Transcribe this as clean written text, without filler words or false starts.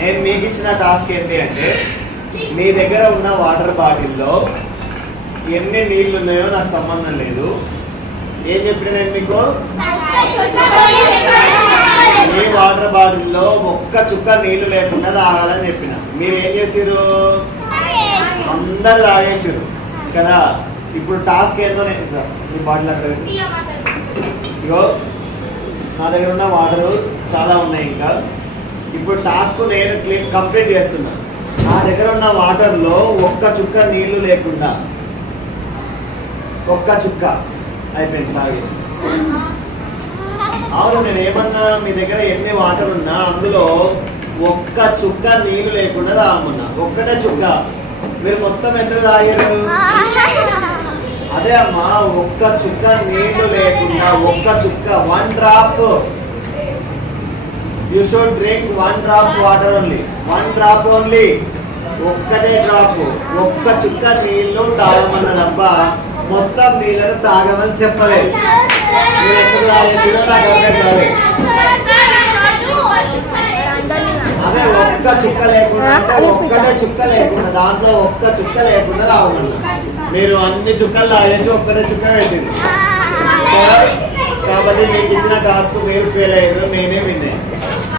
నేను మీకు ఇచ్చిన టాస్క్ ఏంటి అంటే మీ దగ్గర ఉన్న వాటర్ బాటిల్లో ఎన్ని నీళ్ళు ఉన్నాయో నాకు సంబంధం లేదు. ఏం చెప్పిన నేను మీకు మీ వాటర్ బాటిల్లో ఒక్క చుక్క నీళ్లు లేకుండా తాగాలని చెప్పిన. మీరు ఏం చేసిర్రు? అందరు తాగేసారు కదా. ఇప్పుడు టాస్క్ ఏందో నేను మీ బాటిల్ అంటే ఇగో నా దగ్గర ఉన్న వాటరు చాలా ఉన్నాయి. ఇంకా ఇప్పుడు టాస్క్ నేను కంప్లీట్ చేస్తున్నా. నా దగ్గర ఉన్న వాటర్లో ఒక్క చుక్క నీళ్లు లేకుండా, ఒక్క చుక్క అయిపోయింది తాగేసి. అవును, నేను ఏమన్నా మీ దగ్గర ఎన్ని వాటర్ ఉన్నా అందులో ఒక్క చుక్క నీళ్లు లేకుండా తాగమన్నా. ఒక్కటే చుక్క. మీరు మొత్తం ఎంత తాగారు? అదే అమ్మా, ఒక్క చుక్క నీళ్లు లేకుండా, ఒక్క చుక్క, 1 drop. You should drink 1 drop water only. 1 drop only. ఒక్కటే డ్రాప్, ఒక్క చుక్క నీళ్లు తాగమన్న తప్ప మొత్తం నీళ్ళను తాగమని చెప్పలేదు. మీరు ఎక్కడ తాగేసిరో నాకు అర్థం కాలేదు. అదే ఒక్క చుక్క లేకుండా, ఒక్కటే చుక్క లేకుండా, దాంట్లో ఒక్క చుక్క లేకుండా తాగమన్నా. మీరు అన్ని చుక్కలు తాగేసి ఒక్కటే చుక్క పెట్టింది. కాబట్టి మీకు ఇచ్చిన టాస్క్ మీరు ఫెయిల్ అయ్యారు, నేనే విన్నాను.